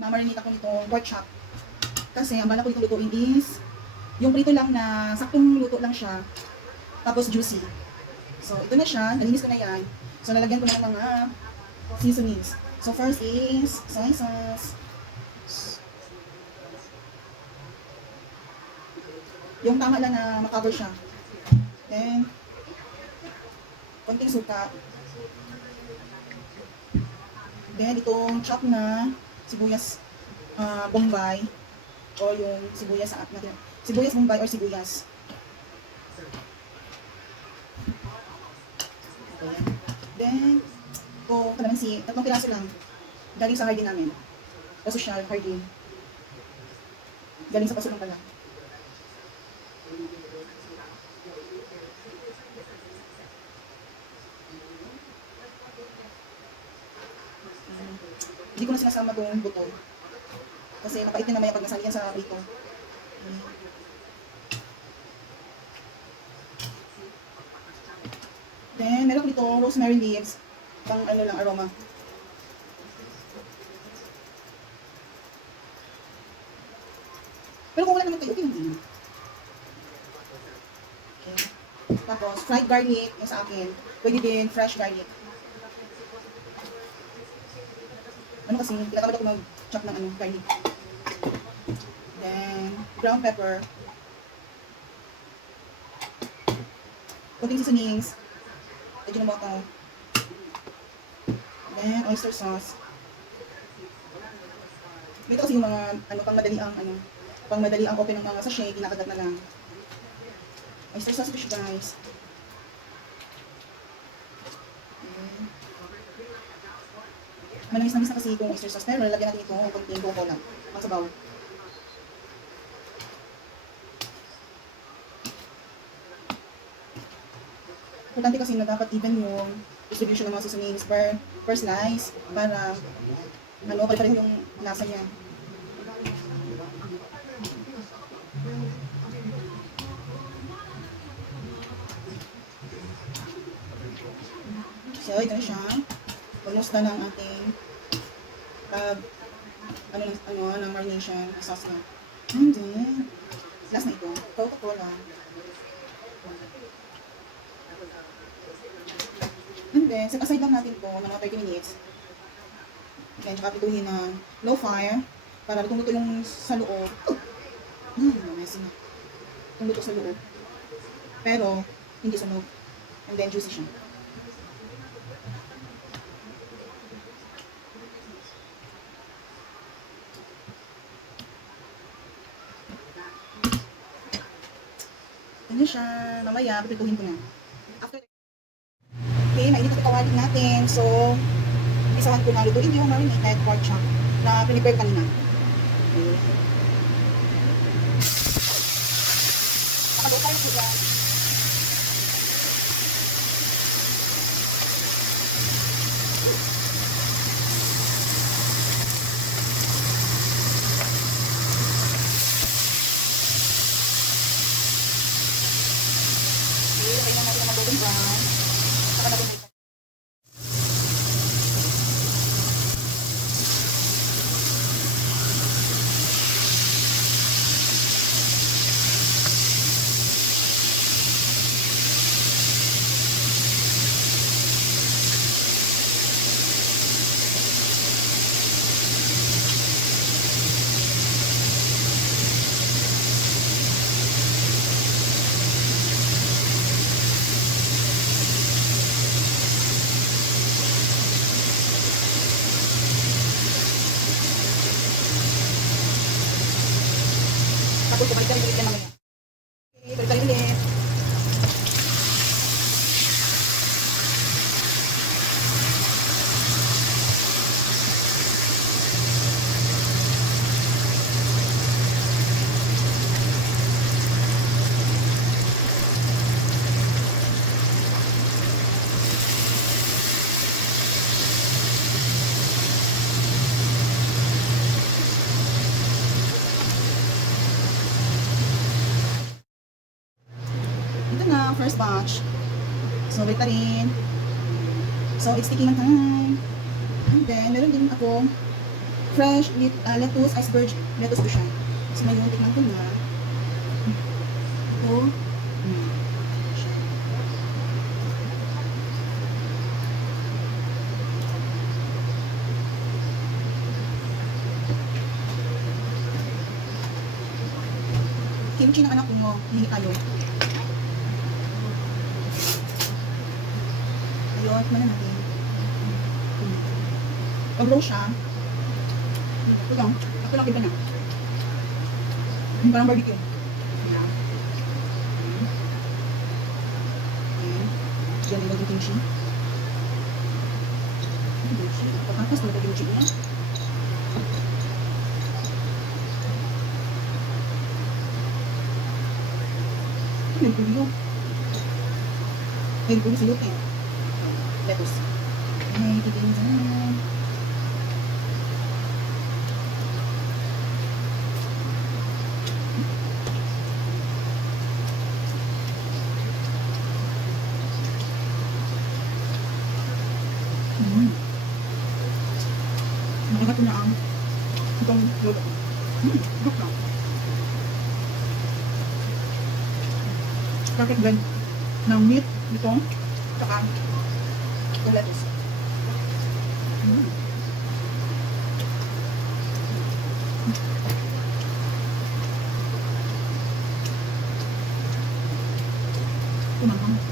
Mamarinate ako nitong pork chop. Kasi ang bala ko itong lutuin is yung prito lang na saktong luto lang siya. Tapos juicy. So ito na siya. Nalinis ko na yan. So lalagyan ko na ng mga seasonings. So first is soy sauce. Yung tama lang na makover siya. Then, konting suka. Then, itong chop na sibuyas bombay o yung sibuyas sa natin. Sibuyas bombay or sibuyas. Okay. Then, ito, kalamansi. 3 piraso lang. Galing sa hardin namin. O social hardin. Galing sa paso lang pala. Hindi ko na sinasama itong buto. Kasi mapait din naman yung pag nasali yan sa prito. Then, meron ko dito rosemary leaves. Pang ano lang, aroma. Pero kung wala naman kayo, okay hindi. Okay. Tapos, fried garlic, yung sa akin. Pwede din fresh garlic. Ano kasi, tinatamad ako mag-chop ng garlic. Then, brown pepper. Kunting seasonings. Ajinomoto. Then, oyster sauce. Dito kasi yung mga, pangmadali ang open ng mga sachet, kinakagat na lang. Oyster sauce ito siya, guys. Manamis na kasi itong oyster sauce, pero lalagyan natin itong konting coco lang. Masabaw. Importante kasi na dapat even yung distribution ng mga seasonings per slice para pare-pareho yung lasa niya. So, ito na siya. Almost na ng ating ng marination sauce na. And then, last na ito, Coca-Cola. And then, set aside lang natin ito mga 30 minutes. Then, tsaka pituhin na low fire para tumuto yung sa loob. Messy na. Tumuto sa loob. Pero, hindi sunog. And then, juicy siya. Ano siya, mamaya, pipituhin ko na. After, okay, mainit ang kawali natin. So, isahan ko na lutuin yung marinated pork chop na pinipare kanina. Okay. Nakadukay ko yan. Kailangan natin na mag-golden brown. Saka natin ito. Tapos bumalik ka rin ulit yan mamaya. Okay, balik ka rin ulit. Ito na, first batch. So, wait na rin. So, it's taking time. And then, meron din ako fresh lettuce, iceberg lettuce ko siya. Kasi ngayon, tikman ko na. Ito. Kimchi ng anak ko mo. Hihingi tayo. Ayun, tikman na natin. Pag-roll siya. Ito lang. Ito lang kita niya. Parang barbecue. Ayan. Ayan. Diyan yung kimchi. Kimchi. Pagkakas na ito kimchi niya. May gulo. May gulo sa lupa eh. Lettuce. Ay, titignan ka na. Makagat ko na ang itong luto. Group na. Perfect blend ng meat nito saka itong lettuce. Kumangkang.